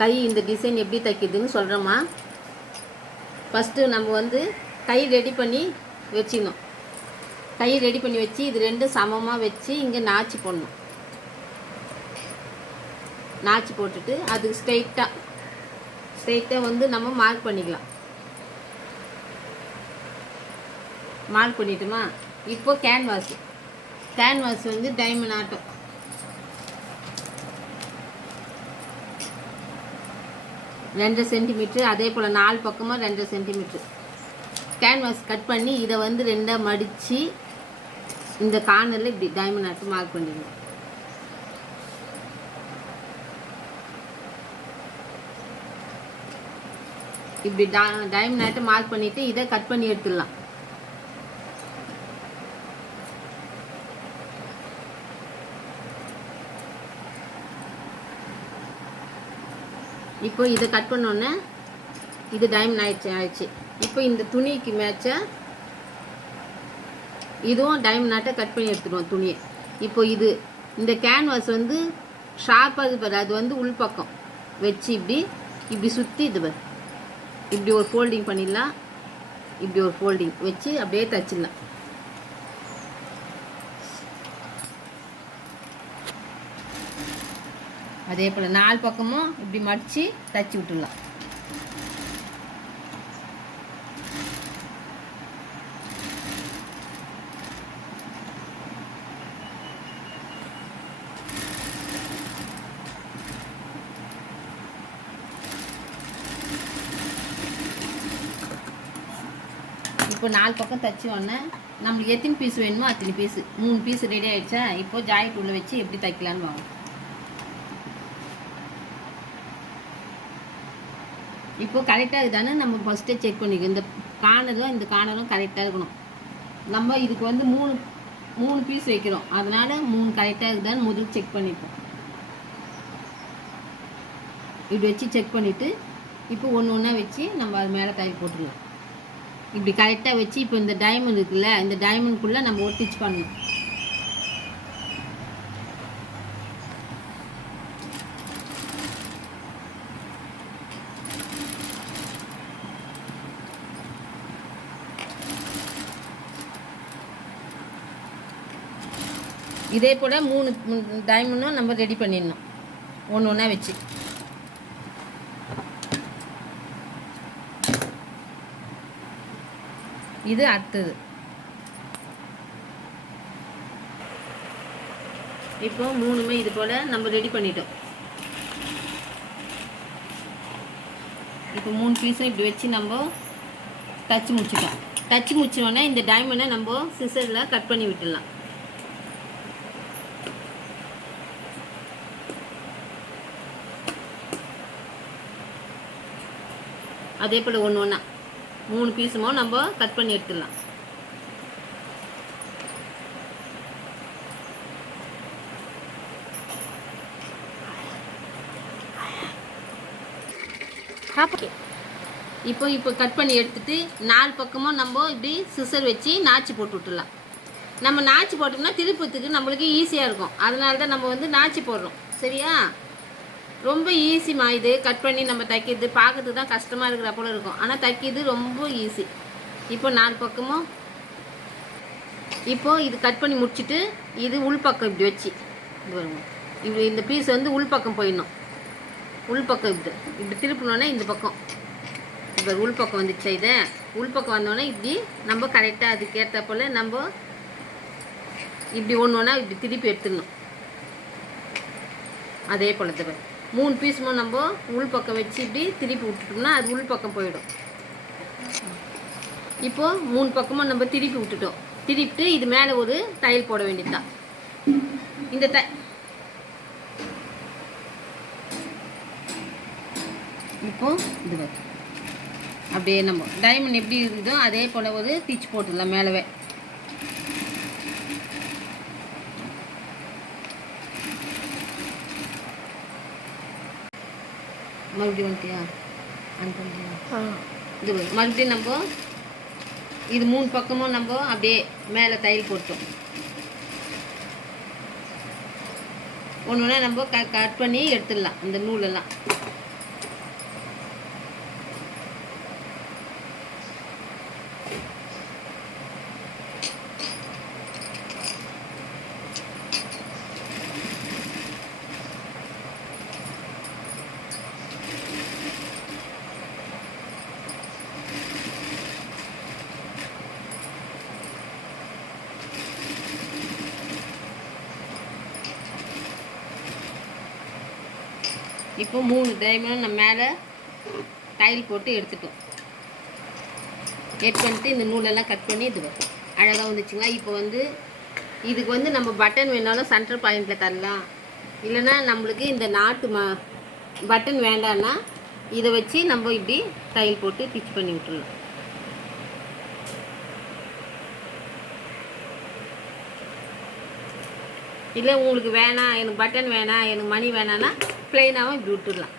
கை இந்த டிசைன் எப்படி தைக்கிதுன்னு சொல்கிறோமா ஃபஸ்ட்டு நம்ம வந்து கை ரெடி பண்ணி வச்சுக்கணும் கை ரெடி பண்ணி வச்சு இது ரெண்டும் சமமாக வச்சு இங்கே நாச்சு போடணும். நாச்சி போட்டுட்டு அதுக்கு ஸ்ட்ரைட்டாக ஸ்ட்ரைட்டாக வந்து நம்ம மார்க் பண்ணிக்கலாம். மார்க் பண்ணிட்டோமா? இப்போ கேன்வாஸ் கேன்வாஸ் வந்து டைமண்ட் ஆட்டம். ரெண்டரை சென்டிமீட்ரு அதே போல் நாலு பக்கமும் ரெண்டரை சென்டிமீட்ரு கேன்வாஸ் கட் பண்ணி இதை வந்து ரெண்டாக மடித்து இந்த கார்னரில் இப்படி டைமண்ட் ஆட்டம் மார்க் பண்ணிடுங்க. இப்படி டைமண்ட் ஆட்டம் மார்க் பண்ணிவிட்டு இதை கட் பண்ணி எடுத்துடலாம். இப்போ இதை கட் பண்ணோன்னே இது டைமண்ட் ஆயிடுச்சு ஆயிடுச்சு. இப்போ இந்த துணிக்கு மேட்சை இதுவும் டைமண்ட் நாட்டை கட் பண்ணி எடுத்துடுவோம் துணியை. இப்போ இது இந்த கேன்வாஸ் வந்து ஷார்ப்பாக இது பாரு அது வந்து உள்பக்கம். வச்சு இப்படி இப்படி சுற்றி இது பாரு. இப்படி ஒரு ஃபோல்டிங் பண்ணிடலாம். இப்படி ஒரு ஃபோல்டிங் வச்சு அப்படியே தச்சிடலாம். அதே போல் நாலு பக்கமும் இப்படி மடித்து தச்சு விட்டுடலாம். இப்போ நாலு பக்கம் தச்சு உடனே நம்மளுக்கு எத்தனை பீஸ் வேணுமோ அத்தனை பீஸு மூணு பீஸ் ரெடி ஆயிடுச்சா? இப்போ ஜாக்கெட் உள்ளே வச்சு எப்படி தைக்கலான்னு வாங்க இப்போ கரெக்டாக இருக்குதானே நம்ம ஃபஸ்ட்டே செக் பண்ணிக்கணும். இந்த கார்னரும் இந்த கார்னரும் கரெக்டாக இருக்கணும். நம்ம இதுக்கு வந்து மூணு மூணு பீஸ் வைக்கிறோம். அதனால மூணு கரெக்டாக இருக்குதான்னு முதல் செக் பண்ணிப்போம். இப்படி வச்சு செக் பண்ணிவிட்டு இப்போ ஒன்று ஒன்றா வச்சு நம்ம அது மேலே தையல் போட்டுடலாம். இப்படி கரெக்டாக வச்சு இப்போ இந்த டைமண்ட் இருக்குல்ல இந்த டைமண்ட்குள்ளே நம்ம ஒட்டிச்சு பண்ணணும். இதே போல் மூணு டைமண்டும் நம்ம ரெடி பண்ணிடணும். ஒன்று ஒன்றா வச்சு. இது அடுத்தது. இப்போ மூணுமே இது போல் நம்ம ரெடி பண்ணிட்டோம். இப்போ மூணு பீஸும் இப்படி வச்சு நம்ம தச்சு முடிச்சிட்டோம். தச்சு முடிச்சோடனே இந்த டைமண்டை நம்ம சிசரில் கட் பண்ணி விட்டுடலாம். அதே போல் ஒன்று ஒன்றா மூணு பீஸுமோ நம்ம கட் பண்ணி எடுத்துடலாம். இப்போ இப்போ கட் பண்ணி எடுத்துட்டு நாலு பக்கமும் நம்ம இப்படி சிசர் வச்சு நாச்சு போட்டு விட்டுலாம் நம்ம நாச்சு போட்டோம்னா திருப்பத்துக்கு நம்மளுக்கு ஈஸியாக இருக்கும். அதனால தான் நம்ம வந்து நாச்சு போடுறோம். சரியா? ரொம்ப ஈஸிமா இது. கட் பண்ணி நம்ம தைக்கிறது. பார்க்கறதுக்கு தான் கஷ்டமாக இருக்கிற போல் இருக்கும். ஆனால் தைக்கிறது ரொம்ப ஈஸி இப்போ நாலு பக்கமும் இப்போ இது கட் பண்ணி முடிச்சுட்டு இது உள்பக்கம் இப்படி வச்சு. இது பாருங்க. இப்படி இந்த பீஸ் வந்து உள்பக்கம் போயிடணும். உள்பக்கம் இப்படி. இப்படி திருப்பினோன்னே இந்த பக்கம். இப்போ உள்பக்கம் வந்துச்சு இதை? உள்பக்கம் வந்தோடனே இப்படி நம்ம கரெக்டாக அதுக்கேற்ற போல் நம்ம இப்படி ஒன்று ஒன்றா இப்படி திருப்பி எடுத்துடணும். அதே போல் தவிர மூணு பீஸுமோ நம்ம உள் பக்கம் வச்சு இப்படி திருப்பி விட்டுட்டோம்னா அது உள் பக்கம் போயிடும். இப்போது மூணு பக்கமும் நம்ம திருப்பி விட்டுட்டோம். திருப்பிட்டு இது மேலே ஒரு தையல் போட வேண்டியதுதான். இந்த த இப்போ இது அப்படியே நம்ம டைமண்ட் எப்படி இருக்குதோ அதே போல் ஒரு ஸ்டிச் போட்டுடலாம் மேலவே. மறுபடியும் வந்துட்டியா? ஆன் இது மறுபடியும் நம்ம இது மூணு பக்கமும் நம்ம அப்படியே மேலே தையல் போட்டோம். ஒன்று ஒன்றா நம்ம க கட் பண்ணி எடுத்துடலாம். இந்த நூலெல்லாம். இப்போ மூணு டைமும் நம்ம மேலே டைல் போட்டு எடுத்துட்டோம். கட் பண்ணிட்டு இந்த நூலெல்லாம் கட் பண்ணி இது வைப்போம். அழகாக வந்துச்சுங்களா? இப்போ வந்து இதுக்கு வந்து நம்ம பட்டன் வேணாலும் சென்டர் பாயிண்டில் தரலாம். இல்லைன்னா நம்மளுக்கு இந்த நாட்டு மா பட்டன் வேண்டான்னா இதை வச்சு நம்ம இப்படி டைல் போட்டு ஸ்டிச் பண்ணி விட்டுறலாம். இல்லை உங்களுக்கு வேணாம் எனக்கு பட்டன் வேணாம் எனக்கு மணி வேணான்னா ப்ளைனாகவும் இப்படி விட்டுடலாம்.